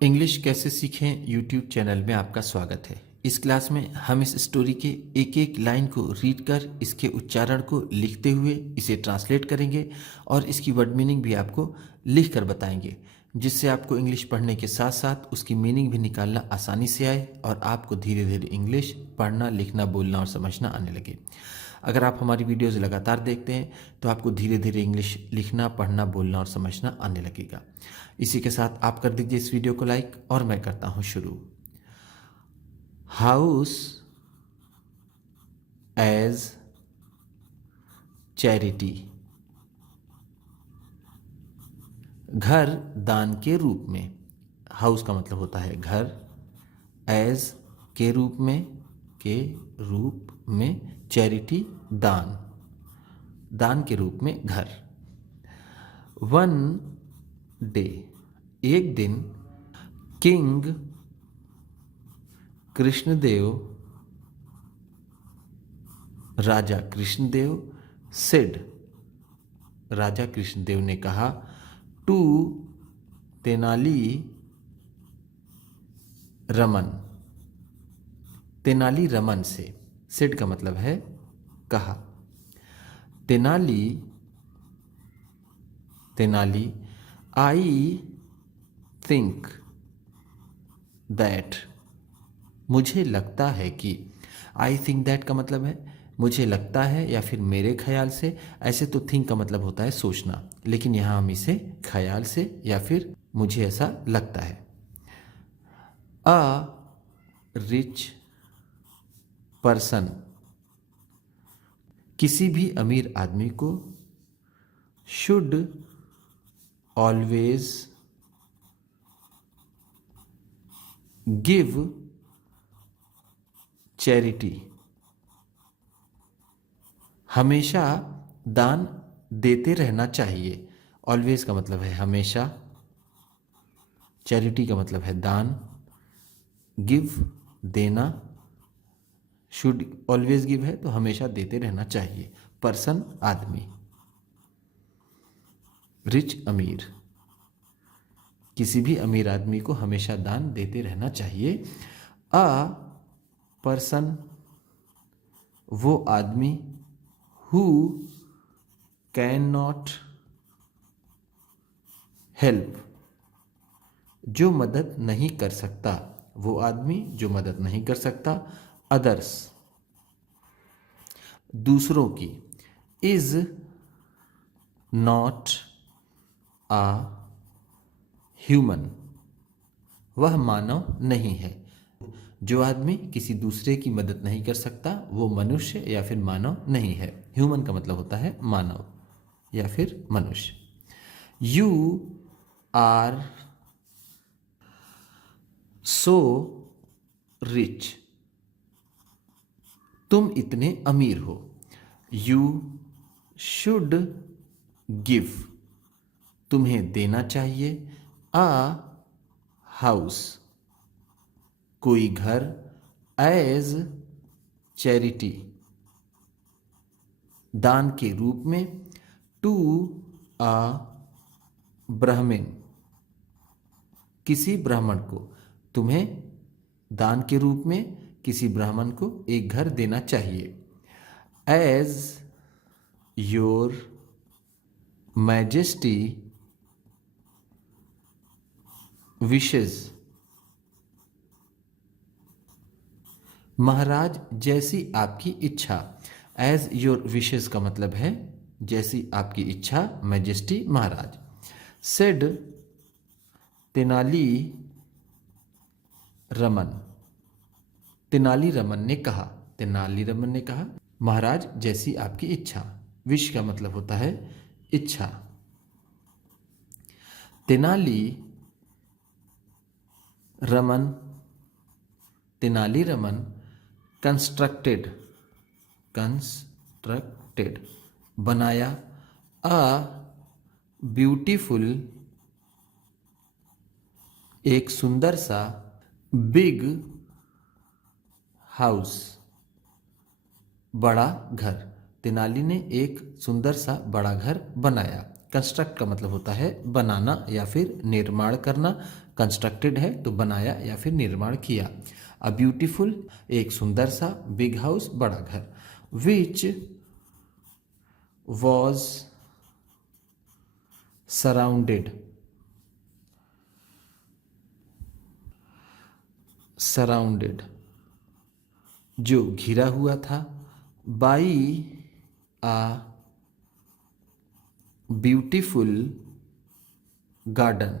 English कैसे सीखें YouTube channel में आपका स्वागत है। इस क्लास में हम इस स्टोरी के एक एक लाइन को रीड कर इसके उच्चारण को लिखते हुए इसे ट्रांसलेट करेंगे और इसकी वर्ड मीनिंग भी आपको लिख कर बताएंगे, जिससे आपको इंग्लिश पढ़ने के साथ साथ उसकी मीनिंग भी निकालना आसानी से आए और आपको धीरे धीरे इंग्लिश पढ़ना, लिखना, बोलना और समझना आने लगे। अगर आप हमारी वीडियोज़ लगातार देखते हैं तो आपको धीरे धीरे इंग्लिश लिखना, पढ़ना, बोलना और समझना आने लगेगा। इसी के साथ आप कर दीजिए इस वीडियो को लाइक और मैं करता हूं शुरू। हाउस एज चैरिटी, घर दान के रूप में। हाउस का मतलब होता है घर, एज के रूप में, चैरिटी दान, दान के रूप में घर। वन डे, एक दिन, किंग कृष्णदेव, राजा कृष्णदेव, सेड, राजा कृष्णदेव ने कहा, टू तेनाली रमन, तेनाली रमन से, सेड का मतलब है कहा। तेनाली आई थिंक दैट, मुझे लगता है कि, आई थिंक दैट का मतलब है मुझे लगता है या फिर मेरे ख्याल से। ऐसे तो थिंक का मतलब होता है सोचना, लेकिन यहाँ हम इसे ख्याल से या फिर मुझे ऐसा लगता है। अ रिच पर्सन, किसी भी अमीर आदमी को, शुड ऑलवेज गिव चैरिटी, हमेशा दान देते रहना चाहिए। ऑलवेज का मतलब है हमेशा, चैरिटी का मतलब है दान, गिव देना, शुड ऑलवेज गिव है तो हमेशा देते रहना चाहिए। पर्सन आदमी, रिच अमीर, किसी भी अमीर आदमी को हमेशा दान देते रहना चाहिए। अ पर्सन, वो आदमी, हु कैन नॉट हेल्प, जो मदद नहीं कर सकता, वो आदमी जो मदद नहीं कर सकता। अदर्स, दूसरों की। इज नॉट आ ह्यूमन, वह मानव नहीं है। जो आदमी किसी दूसरे की मदद नहीं कर सकता वो मनुष्य या फिर मानव नहीं है। ह्यूमन का मतलब होता है मानव या फिर मनुष्य। यू आर सो रिच, तुम इतने अमीर हो। यू शुड गिव, तुम्हें देना चाहिए। अ हाउस, कोई घर, एज चैरिटी, दान के रूप में। टू अ ब्राह्मण, किसी ब्राह्मण को, तुम्हें दान के रूप में किसी ब्राह्मण को एक घर देना चाहिए। एज योर मैजेस्टी विशेज, महाराज जैसी आपकी इच्छा। एज योर विशेज का मतलब है जैसी आपकी इच्छा, मैजेस्टी महाराज। सेड तेनाली रमन, तेनाली रमन ने कहा, तेनाली रमन ने कहा महाराज जैसी आपकी इच्छा। विश का मतलब होता है इच्छा। तेनाली रमन, तेनाली रमन कंस्ट्रक्टेड, बनाया। अ ब्यूटीफुल, एक सुंदर सा। बिग हाउस, बड़ा घर। तेनाली ने एक सुंदर सा बड़ा घर बनाया। कंस्ट्रक्ट का मतलब होता है बनाना या फिर निर्माण करना। कंस्ट्रक्टेड है तो बनाया या फिर निर्माण किया। अ ब्यूटीफुल एक सुंदर सा, बिग हाउस बड़ा घर, विच वॉज सराउंडेड जो घिरा हुआ था, बाई आ ब्यूटीफुल गार्डन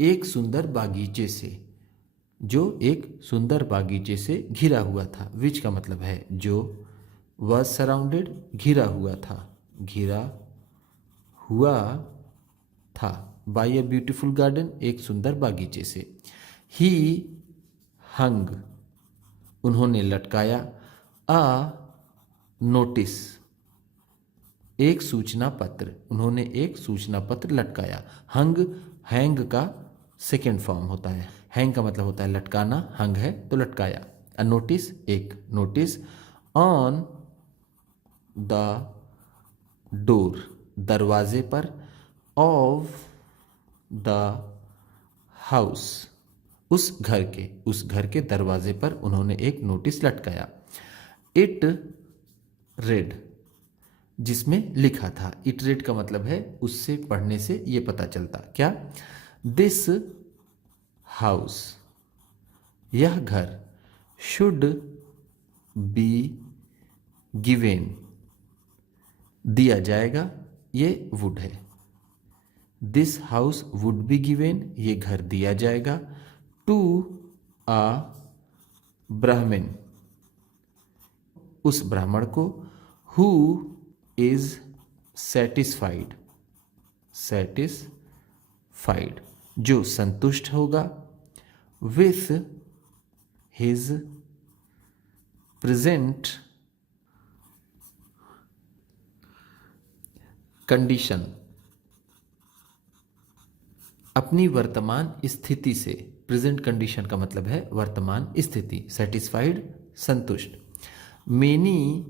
एक सुंदर बागीचे से, जो एक सुंदर बागीचे से घिरा हुआ था। विच का मतलब है जो, वॉज सराउंडेड घिरा हुआ था, घिरा हुआ था, बाय अ ब्यूटीफुल गार्डन एक सुंदर बागीचे से। ही हंग उन्होंने लटकाया, अ नोटिस एक सूचना पत्र, उन्होंने एक सूचना पत्र लटकाया। हंग हैंग का सेकेंड फॉर्म होता है। हैंग का मतलब होता है लटकाना, हंग है तो लटकाया। अ नोटिस एक नोटिस, ऑन द डोर दरवाजे पर, ऑफ द हाउस उस घर के दरवाजे पर उन्होंने एक नोटिस लटकाया। इट रेड जिसमें लिखा था। इट रेड का मतलब है उससे पढ़ने से ये पता चलता क्या, दिस हाउस यह घर, शुड बी गिवेन दिया जाएगा, ये वुड है। This house would be given ये घर दिया जाएगा, टू आ ब्राह्मण उस ब्राह्मण को, हु इज सेटिस्फाइड जो संतुष्ट होगा, विथ हिज प्रेजेंट कंडीशन अपनी वर्तमान स्थिति से। प्रेजेंट कंडीशन का मतलब है वर्तमान स्थिति, सेटिस्फाइड संतुष्ट। मेनी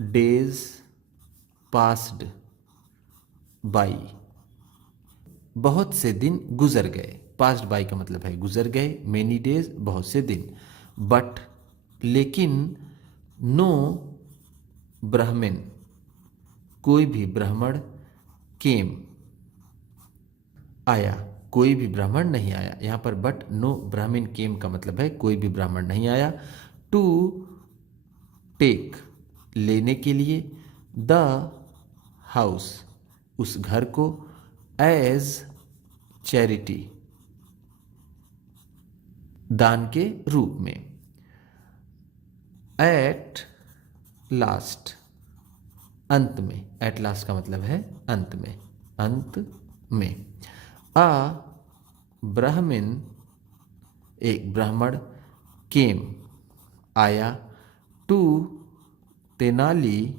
डेज पास्ड बाई बहुत से दिन गुजर गए। पास्ड बाई का मतलब है गुजर गए, मेनी डेज बहुत से दिन। बट लेकिन, नो ब्राह्मण कोई भी ब्राह्मण, केम आया कोई भी ब्राह्मण नहीं आया। यहाँ पर बट नो ब्राह्मण केम का मतलब है कोई भी ब्राह्मण नहीं आया। टू टेक लेने के लिए, द हाउस उस घर को, एज चैरिटी दान के रूप में। एट लास्ट अंत में, एट लास्ट का मतलब है अंत में, अंत में। अ ब्राह्मण एक ब्राह्मण, केम आया, टू तेनाली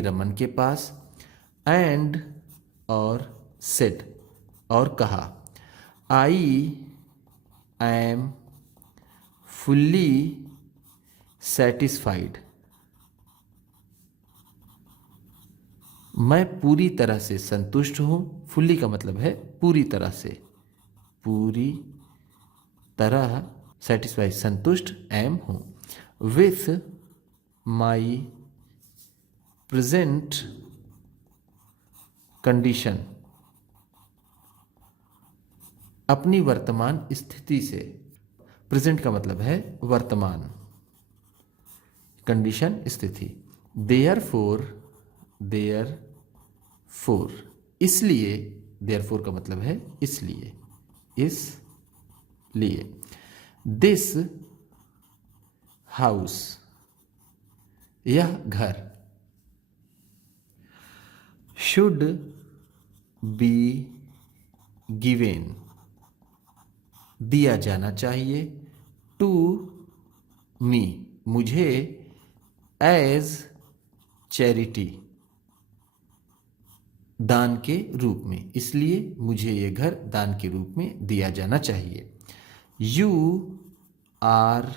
रमन के पास, एंड और सेड और कहा, आई एम फुल्ली सेटिस्फाइड मैं पूरी तरह से संतुष्ट हूं। फुल्ली का मतलब है पूरी तरह से, पूरी तरह, सेटिस्फाइड संतुष्ट, एम हूं। विथ माई प्रेजेंट कंडीशन अपनी वर्तमान स्थिति से। प्रेजेंट का मतलब है वर्तमान, कंडीशन स्थिति। देयरफॉर इसलिए, देयरफॉर का मतलब है इसलिए, दिस हाउस यह घर, शुड बी गिवेन दिया जाना चाहिए, टू मी मुझे, एज चैरिटी दान के रूप में, इसलिए मुझे यह घर दान के रूप में दिया जाना चाहिए। You are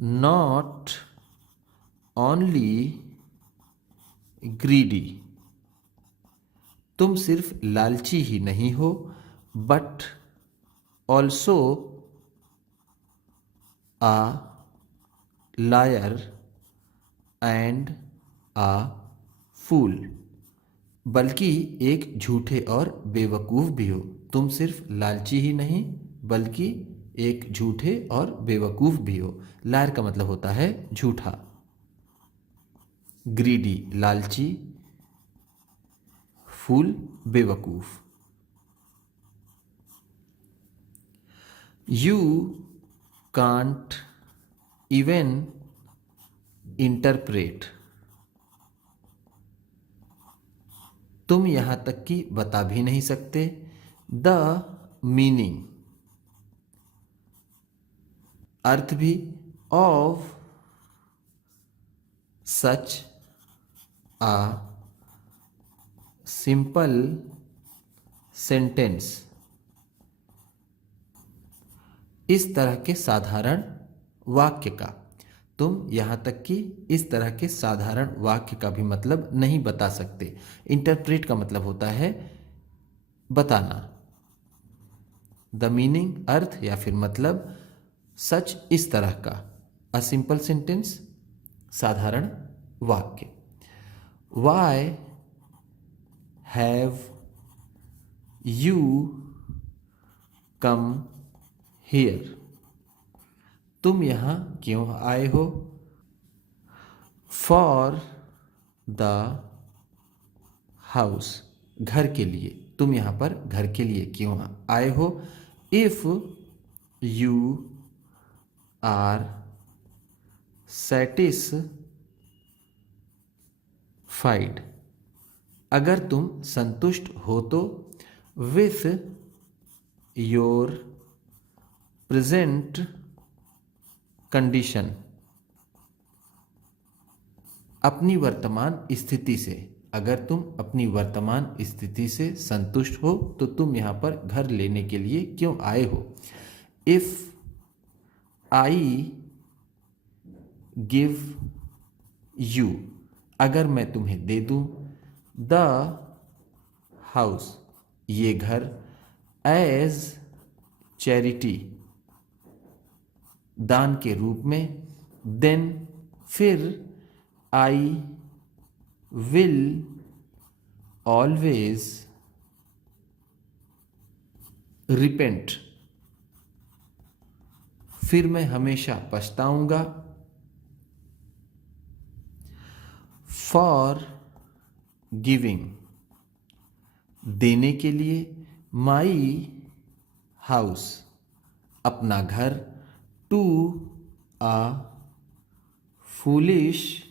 not only greedy तुम सिर्फ लालची ही नहीं हो but also a liar and a fool, बल्कि एक झूठे और बेवकूफ़ भी हो। तुम सिर्फ लालची ही नहीं बल्कि एक झूठे और बेवकूफ़ भी हो। लायर का मतलब होता है झूठा। ग्रीडी लालची, फूल बेवकूफ़। यू कांट इवन इंटरप्रेट, तुम यहां तक कि बता भी नहीं सकते। द मीनिंग, अर्थ भी, of such a simple sentence, इस तरह के साधारण वाक्य का। तुम यहाँ तक कि इस तरह के साधारण वाक्य का भी मतलब नहीं बता सकते। इंटरप्रेट का मतलब होता है बताना। द मीनिंग, अर्थ या फिर मतलब, सच इस तरह का, अ सिंपल सेंटेंस साधारण वाक्य। Why have you come here, तुम यहाँ क्यों आए हो। फॉर द हाउस, घर के लिए, तुम यहाँ पर घर के लिए क्यों आए हो। इफ यू आर सेटिस्फाइड, अगर तुम संतुष्ट हो तो। विथ योर प्रेजेंट कंडीशन, अपनी वर्तमान स्थिति से, अगर तुम अपनी वर्तमान स्थिति से संतुष्ट हो तो तुम यहाँ पर घर लेने के लिए क्यों आए हो। इफ आई गिव यू, अगर मैं तुम्हें दे दूं। द हाउस, ये घर। एज चैरिटी, दान के रूप में। देन, फिर। आई विल ऑलवेज रिपेंट, फिर मैं हमेशा पछताऊंगा। फॉर गिविंग, देने के लिए। माई हाउस, अपना घर। To a foolish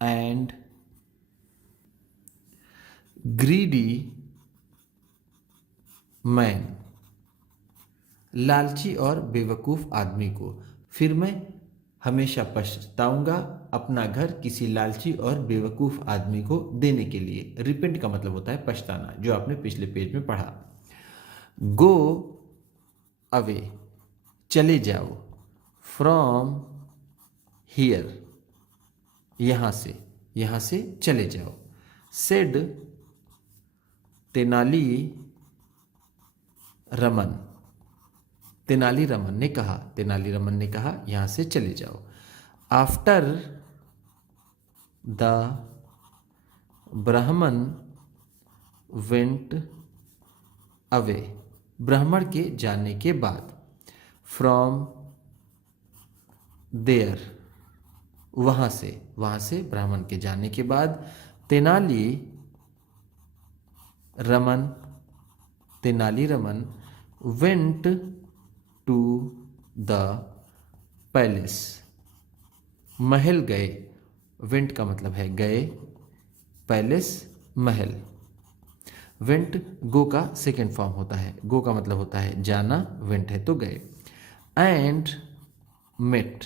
and greedy man, लालची और बेवकूफ़ आदमी को, फिर मैं हमेशा पछताऊंगा अपना घर किसी लालची और बेवकूफ़ आदमी को देने के लिए। रिपेंट का मतलब होता है पछताना, जो आपने पिछले पेज में पढ़ा। गो अवे, चले जाओ। फ्रॉम हियर, यहाँ से चले जाओ। सेड तेनाली रमन, तेनाली रमन ने कहा, तेनाली रमन ने कहा यहाँ से चले जाओ। आफ्टर द ब्राह्मण वेंट अवे, ब्राह्मण के जाने के बाद। फ्रॉम देयर, वहाँ से ब्राह्मण के जाने के बाद। Tenali Raman went to the palace, महल गए। वेंट का मतलब है गए, पैलेस महल। वेंट गो का सेकेंड फॉर्म होता है। गो का मतलब होता है जाना, वेंट है तो गए। एंड मेट,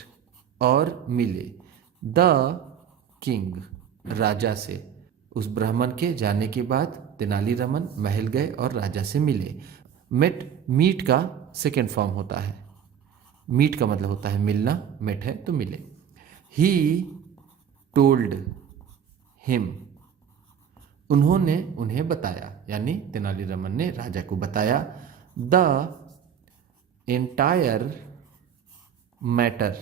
और मिले। द किंग, राजा से। उस ब्राह्मण के जाने के बाद तेनालीरामन महल गए और राजा से मिले। मेट, मीट का सेकेंड फॉर्म होता है। मीट का मतलब होता है मिलना, मेट है तो मिले। ही टोल्ड हिम, उन्होंने उन्हें बताया, यानी तेनालीरामन ने राजा को बताया। द एंटायर मैटर,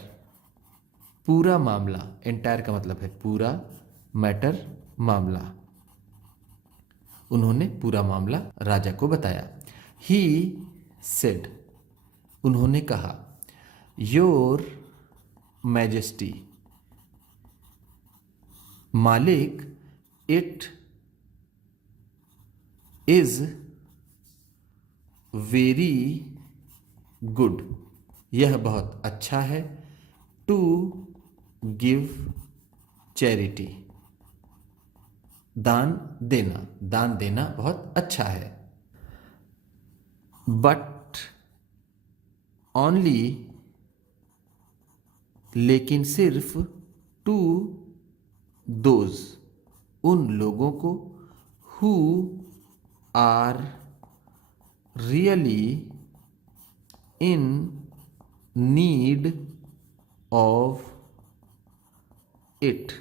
पूरा मामला, एंटायर का मतलब है पूरा, मैटर मामला, उन्होंने पूरा मामला राजा को बताया। ही सेड, उन्होंने कहा। योर मैजेस्टी, मालिक, इट इज वेरी गुड, यह बहुत अच्छा है। टू गिव चैरिटी, दान देना, दान देना बहुत अच्छा है। बट ओनली, लेकिन सिर्फ, टू दोज, उन लोगों को, who are really in need of it,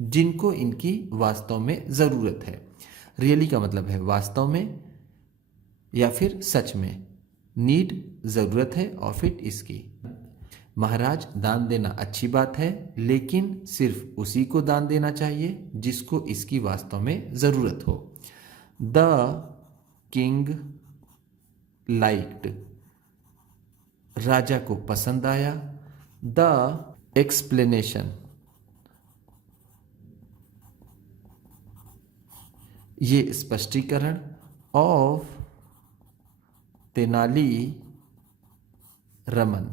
जिनको इनकी वास्तव में ज़रूरत है। रियली का मतलब है वास्तव में या फिर सच में, नीड ज़रूरत है, ऑफ इट इसकी। महाराज, दान देना अच्छी बात है, लेकिन सिर्फ उसी को दान देना चाहिए जिसको इसकी वास्तव में ज़रूरत हो। द किंग लाइक्ड, राजा को पसंद आया। द एक्सप्लेनेशन, ये स्पष्टीकरण, ऑफ तेनाली रमन,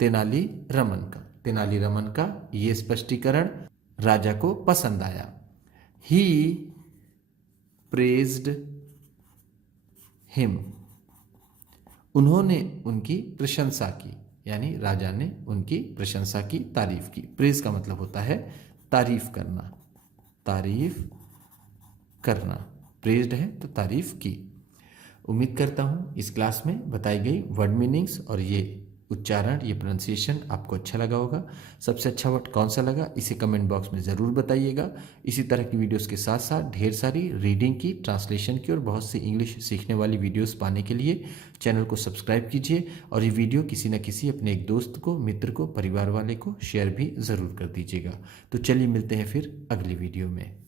तेनाली रमन का ये स्पष्टीकरण राजा को पसंद आया। ही प्रेज्ड हिम, उन्होंने उनकी प्रशंसा की, यानी राजा ने उनकी प्रशंसा की, तारीफ की। प्रेज का मतलब होता है तारीफ करना, तारीफ करना, प्रेज्ड है तो तारीफ की। उम्मीद करता हूँ इस क्लास में बताई गई वर्ड मीनिंग्स और ये उच्चारण, ये प्रोनाउंसिएशन आपको अच्छा लगा होगा। सबसे अच्छा वर्ड कौन सा लगा इसे कमेंट बॉक्स में ज़रूर बताइएगा। इसी तरह की वीडियोस के साथ साथ ढेर सारी रीडिंग की, ट्रांसलेशन की और बहुत सी इंग्लिश सीखने वाली वीडियोस पाने के लिए चैनल को सब्सक्राइब कीजिए और ये वीडियो किसी न किसी अपने एक दोस्त को, मित्र को, परिवार वाले को शेयर भी ज़रूर कर दीजिएगा। तो चलिए मिलते हैं फिर अगली वीडियो में।